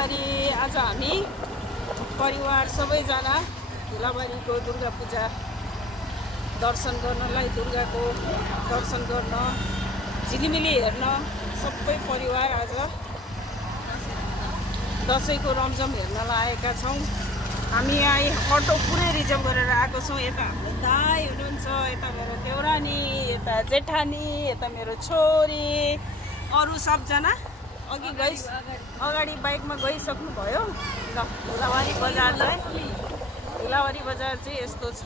धुलाबारी आज हामी परिवार सबैजना धुलाबारीको दुर्गा पूजा दर्शन गर्नलाई दुर्गाको दर्शन गर्न झिलिमिली हेर्न सबै परिवार आज दसैँको रमझम हेर्नलाई आएका छौँ। हामी यहाँ अटो पुरै रिजर्भ गरेर आएको छौँ। यता हाम्रो दाइ हुनुहुन्छ, यता मेरो देउरानी, यता जेठानी, यता मेरो छोरी, अरू सबजना अगाडि बाइकमा गइसक्नु भयो। ल धुलाबारी बजार चाहिँ यस्तो छ,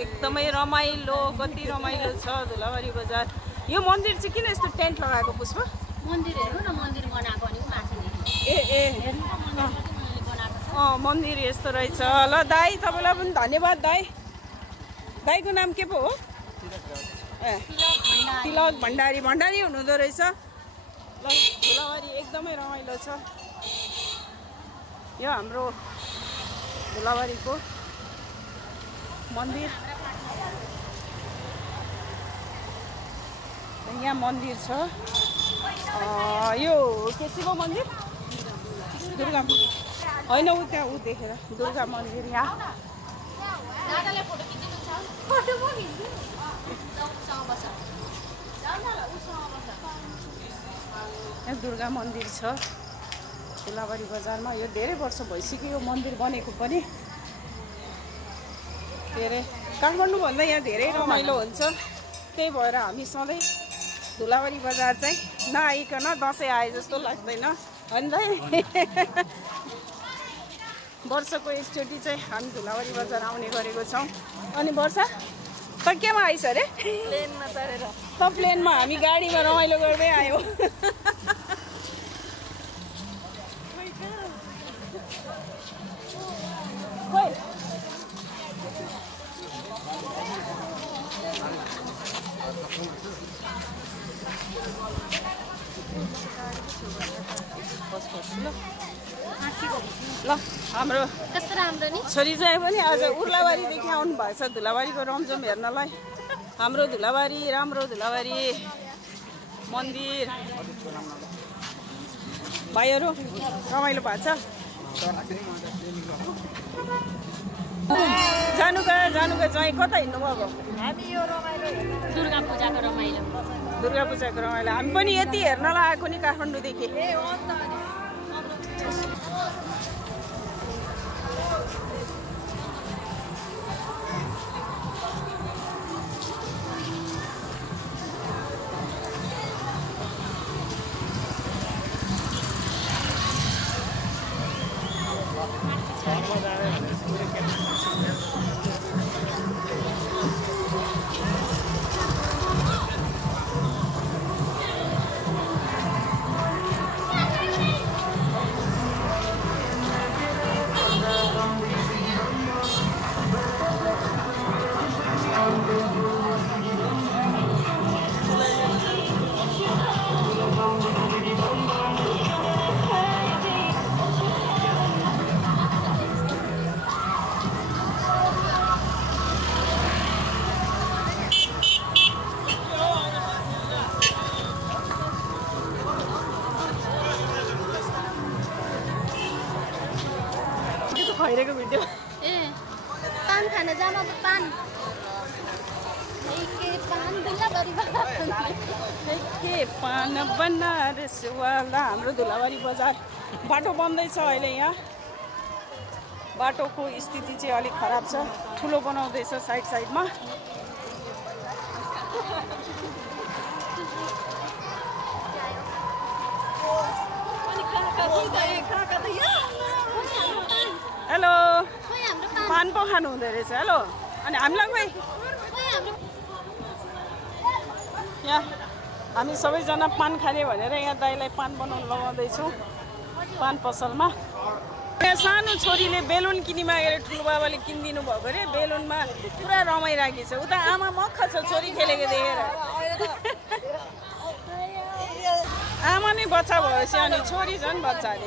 एकदमै रमाइलो, कति रमाइलो छ धुलाबारी बजार। यो मन्दिर चाहिँ किन यस्तो टेन्ट लगाएको पुष्प? मन्दिर हेर्नु न, मन्दिर बनाएको नि माथि मन्दिर यस्तो रहेछ। ल दाइ तपाईँलाई पनि धन्यवाद। दाइको नाम के पो हो? तिलक भण्डारी हुनुहुँदो रहेछ। ल धुलाबारी एकदमै रमाइलो छ। यो हाम्रो धुलाबारीको मन्दिर, यहाँ मन्दिर छ। यो के शिव मन्दिर, दुर्गा होइन, ऊ त्यहाँ ऊ देखेर दुर्गा मन्दिर। यहाँ दुर्गा मन्दिर छ धुलाबारी बजारमा। यो धेरै वर्ष भइसक्यो यो मन्दिर बनेको पनि। धेरै काठमाडौँभन्दा यहाँ धेरै रमाइलो हुन्छ, त्यही भएर हामी सधैँ धुलाबारी बजार चाहिँ नआइकन दसैँ आए जस्तो लाग्दैन भन्दै वर्षको एकचोटि चाहिँ हामी धुलाबारी बजार आउने गरेको छौँ। अनि वर्षा त केमा आइस अरे? प्लेनमा चढेर। त प्लेनमा, हामी गाडीमा रमाइलो गर्दै आयौँ। ल हाम्रो कस्तो राम्रो नि छोरी चाहिँ पनि आज उर्लाबारीदेखि आउनु भएको छ धुलाबारीको रमझम हेर्नलाई। हाम्रो धुलाबारी, राम्रो धुलाबारी मन्दिर। भाइहरू रमाइलो भएको छ? जानुका चाहिँ कता हिँड्नु भएको? हामी यो रमाइलो दुर्गा पूजाको रमाइलो। हामी पनि यति हेर्नलाई आएको नि काठमाडौँदेखि। भइरहेको भिडियो पान खान जाम। पान बनारस वाला। हाम्रो धुलाबारी बजार बाटो बन्दैछ अहिले। यहाँ बाटोको स्थिति चाहिँ अलिक खराब छ, ठुलो बनाउँदैछ साइडमा। हेलो, पान पो खानु हुँदो रहेछ। हेलो, अनि हामीलाई खोइ यहाँ हामी सबैजना पान खाने भनेर यहाँ दाइलाई पान बनाउनु लगाउँदैछौँ पान पसलमा। यहाँ सानो छोरीले बेलुन किनिमागेर ठुलो बाबाले किनिदिनु भएको अरे। बेलुनमा पुरा रमाइरहेको छ। उता आमा मख छ छोरी खेलेको देखेर। आमा नै बच्चा भएपछि अनि छोरी झन् बच्चा अरे।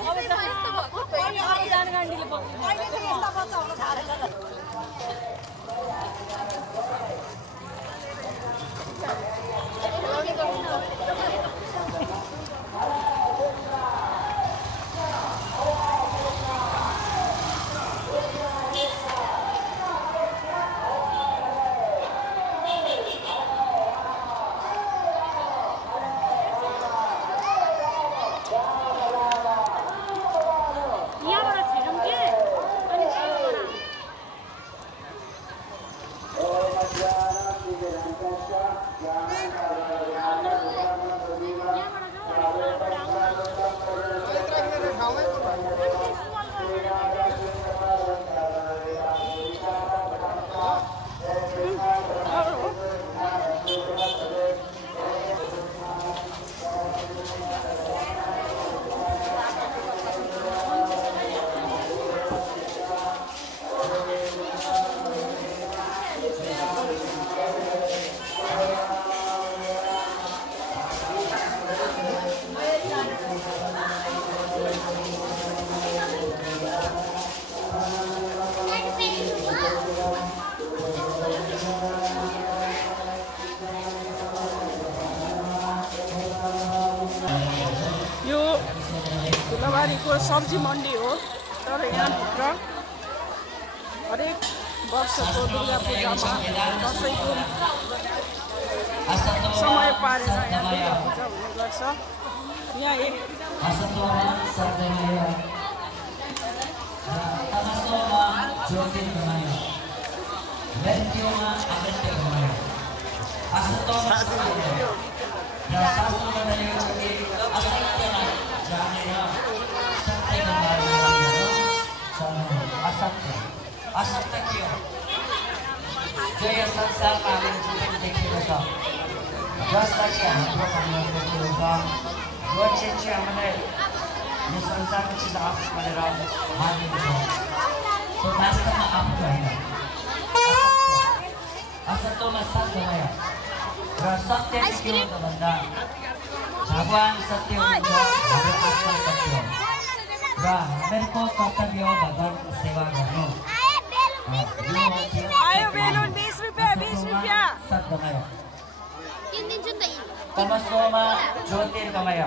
जवारीको सब्जी मन्डी हो। तर यहाँभित्र हरेक वर्षको दुर्गा पूजामा दसैँको समय पारेर यहाँ दुर्गा पूजा हुने गर्छ। यहाँ एक असत्य के हो जो यस संसारमा हामीले जीवन देखेको छ जसलाई चाहिँ हाम्रो भन्न सकिएको छ जो चाहिँ हामीलाई यो संसारको चिज आफू भनेर मानेको छ त्यो वास्तवमा आफू होइन असत्यमा सत्य भयो र सत्य के हो त भन्दा भगवान सत्य हुन्छ हाम्रो आत्मा सत्य हो र हामीहरूको कर्तव्य हो भगवानको सेवा गर्नु। आयो बेलुन 20 रुपैयाँ 20 रुपैयाँ सत्य किनिदिन्छु नि त। तमसोमा ज्योतिर्गमय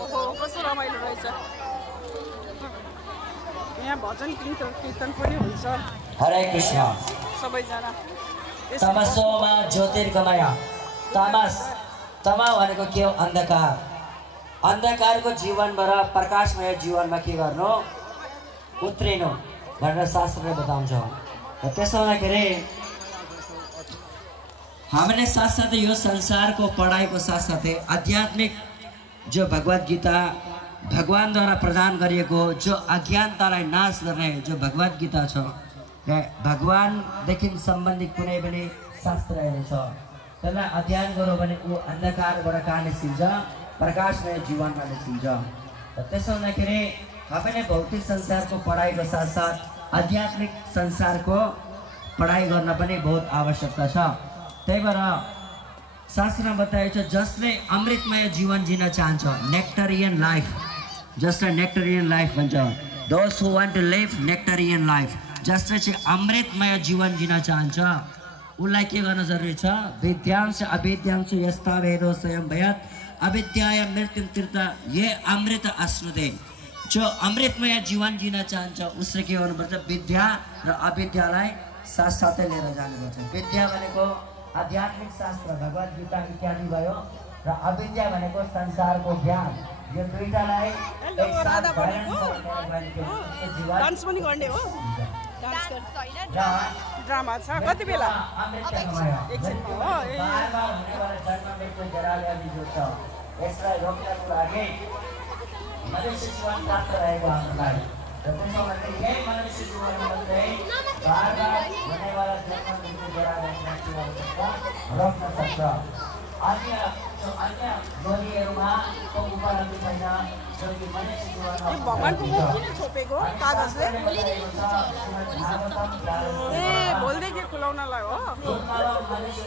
ओहो कस्तो रमाइलो रहेछ। यहाँ भजन कीर्तन पनि हुन्छ। हरे कृष्ण। सबैजना तमसोमा ज्योतिर्गमय तमा भनेको के हो अन्धकार अन्धकारको जीवनबाट प्रकाशमय जीवनमा के गर्नु उत्रिनु भनेर शास्त्रले बताउँछ। त्यसो हुँदाखेरि हामीले साथसाथै यो संसारको पढाइको साथसाथै आध्यात्मिक जो भगवत गीता भगवानद्वारा प्रदान गरिएको जो अज्ञानतालाई नाश गर्ने जो भगवत गीता छ भगवानदेखि सम्बन्धित कुनै पनि शास्त्रहरू छ त्यसलाई अध्ययन गरौँ भने ऊ अन्धकारबाट कहाँ निस्किन्छ प्रकाशमय जीवनमा निस्किन्छ। त्यसो हुँदाखेरि हामीले भौतिक संसारको पढाइको साथसाथ आध्यात्मिक संसारको पढाइ गर्न पनि बहुत आवश्यकता छ। त्यही भएर शास्त्रमा बताएको छ जसले अमृतमय जीवन जिन चाहन्छ नेक्टरियन लाइफ जसलाई नेक्टरियन लाइफ भन्छ those who want to live nectarian life जसले चाहिँ अमृतमय जीवन जिन चाहन्छ उसलाई के गर्न जरुरी छ विद्यांश अविद्यांश यस्ता भेदो स्वयं भयत अविद्याय मृत्यु तीर्थ ये अमृत अश्नुते जो अमृतमय जीवन जिन चाहन्छ उसले के गर्नुपर्छ विद्या र अविद्यालाई साथसाथै लिएर जानुपर्छ। विद्या भनेको आध्यात्मिक शास्त्र भगवत गीता इत्यादि भयो र अविद्या भनेको संसारको ज्ञान यो दुईटालाई डान्स पनि गर्ने हो ड्रामा छ कति बेला एकछिनमा हो यसलाई रोक्नको लागि मनुष्य जीवन प्राप्त रहेको हामीलाई र त्यसो गर्दै यही मनुष्य जीवनमध्ये बार-बार हुनेवाला जन्म मृत्यु जराले रोक्न सक्छ। अन्य योनिहरूमा त्यो उपलब्धि छैन जो कि मनुष्य जीवनमा भगवानको मुख किन छोपेको कागजले ए भोलिदेखि खुलाउनलाई हो मनुष्य